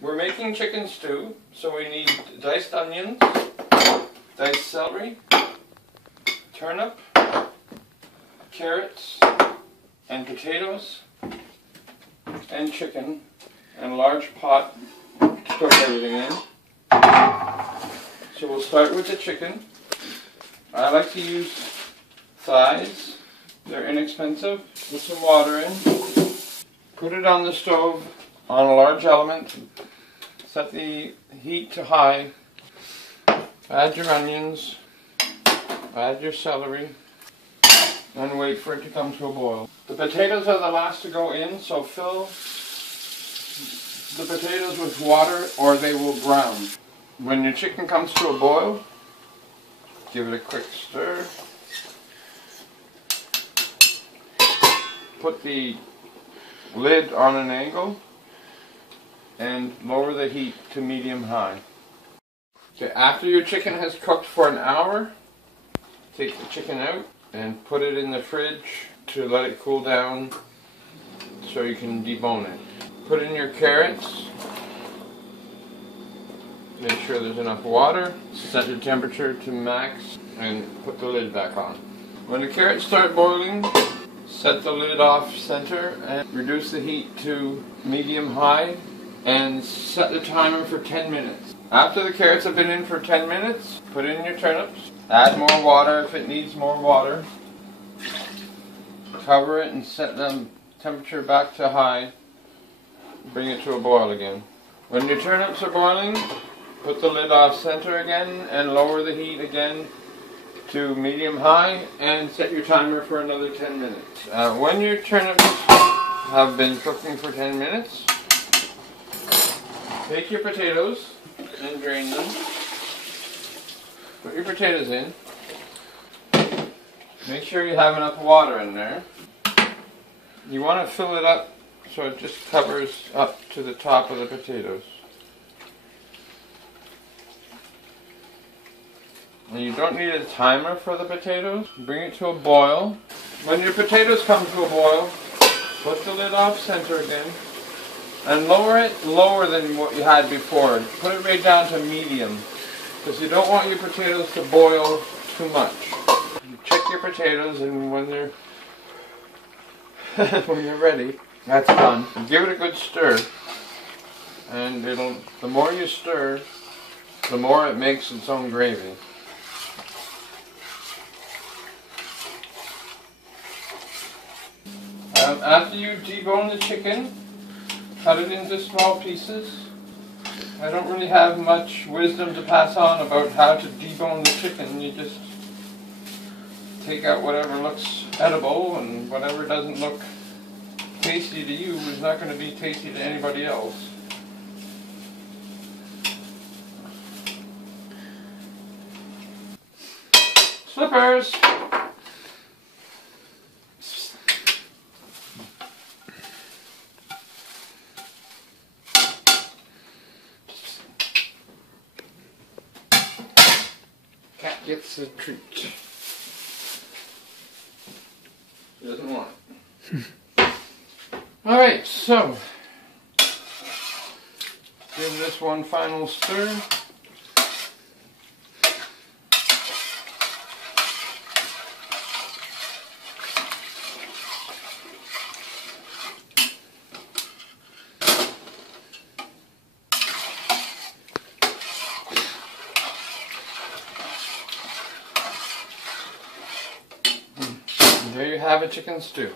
We're making chicken stew, so we need diced onions, diced celery, turnip, carrots, and potatoes, and chicken, and a large pot to cook everything in. So we'll start with the chicken. I like to use thighs. They're inexpensive. Put some water in. Put it on the stove on a large element. Set the heat to high. Add your onions. Add your celery. And wait for it to come to a boil. The potatoes are the last to go in, so fill the potatoes with water or they will brown. When your chicken comes to a boil, give it a quick stir. Put the lid on an angle and lower the heat to medium-high. Okay, after your chicken has cooked for an hour, take the chicken out and put it in the fridge to let it cool down so you can debone it. Put in your carrots. Make sure there's enough water. Set the temperature to max and put the lid back on. When the carrots start boiling, set the lid off center and reduce the heat to medium-high and set the timer for 10 minutes. After the carrots have been in for 10 minutes, put in your turnips. Add more water if it needs more water. Cover it and set the temperature back to high. Bring it to a boil again. When your turnips are boiling, put the lid off center again and lower the heat again to medium-high and set your timer for another 10 minutes. When your turnips have been cooking for 10 minutes, take your potatoes and drain them. Put your potatoes in. Make sure you have enough water in there. You want to fill it up so it just covers up to the top of the potatoes. And you don't need a timer for the potatoes. Bring it to a boil. When your potatoes come to a boil, put the lid off center again and lower it lower than what you had before. Put it right down to medium because you don't want your potatoes to boil too much. You check your potatoes and when they're when you're ready, that's done. Give it a good stir and the more you stir, the more it makes its own gravy. After you debone the chicken, cut it into small pieces. I don't really have much wisdom to pass on about how to debone the chicken. You just take out whatever looks edible and whatever doesn't look tasty to you is not going to be tasty to anybody else. Slippers! Cat gets a treat. She doesn't want it. Alright, so give this one final stir. There you have a chicken stew.